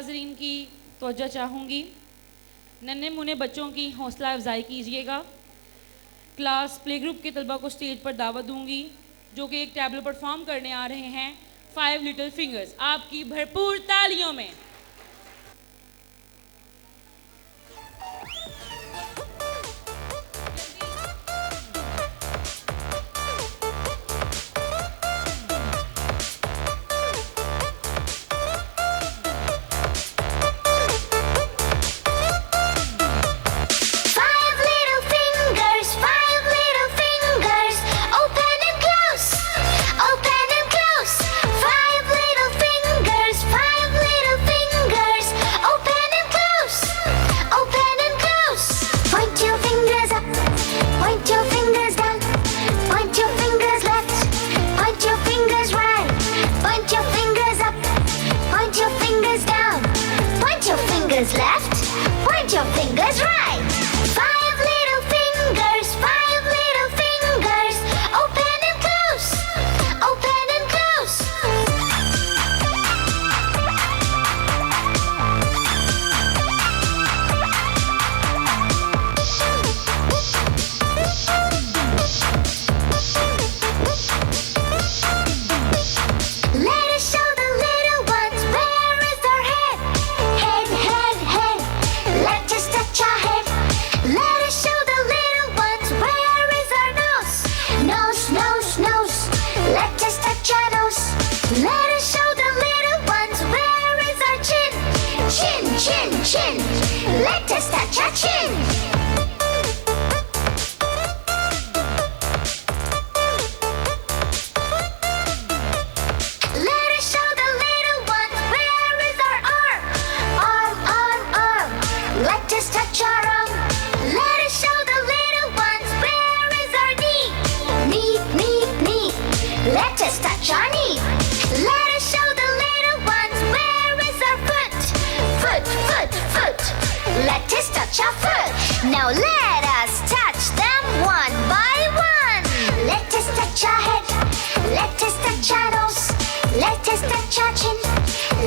हाज़रीन की तवज्जो चाहूँगी। नन्हे मुन्ने बच्चों की हौसला अफजाई कीजिएगा। क्लास प्ले ग्रुप के तलबा को स्टेज पर दावत दूंगी जो कि एक टैबलो परफॉर्म करने आ रहे हैं 5 लिटिल फिंगर्स। आपकी भरपूर तालियों में। Left, point your fingers right. 5 little fingers, 5 little fingers. Open and close, open and close. Let us show the little ones where is their head. Head, head, head. Let us touch our head. Let us show the little ones where is our nose. Nose, nose, nose. Let us touch our nose. Let us show the little ones where is our chin. Chin, chin, chin. Let us touch our chin. Let us show the little ones where is our arm. Arm, arm, arm. Let us touch our arm. Let us show the little ones where is our knee. Knee, knee, knee. Let us touch our knee. Let us show the little ones where is our foot. Foot, foot, foot. Let us touch our foot. Now let us touch them one by one. Let us touch our head. Let us touch our nose. Let us touch our chin.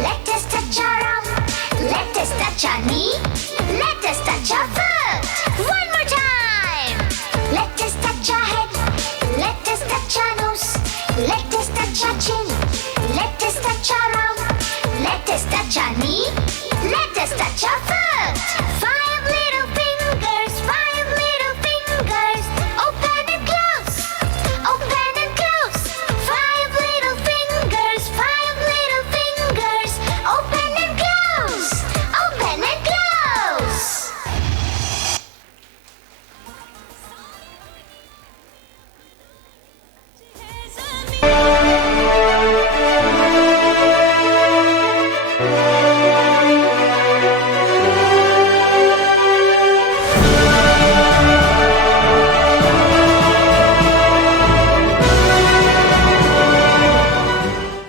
Let us touch our arm. Let us touch our knee. Let us touch our foot. One more time. Let us touch our head. Let us touch our nose. Let us touch our chin. Let us touch our arm. Let us touch our knee. Let us touch our foot.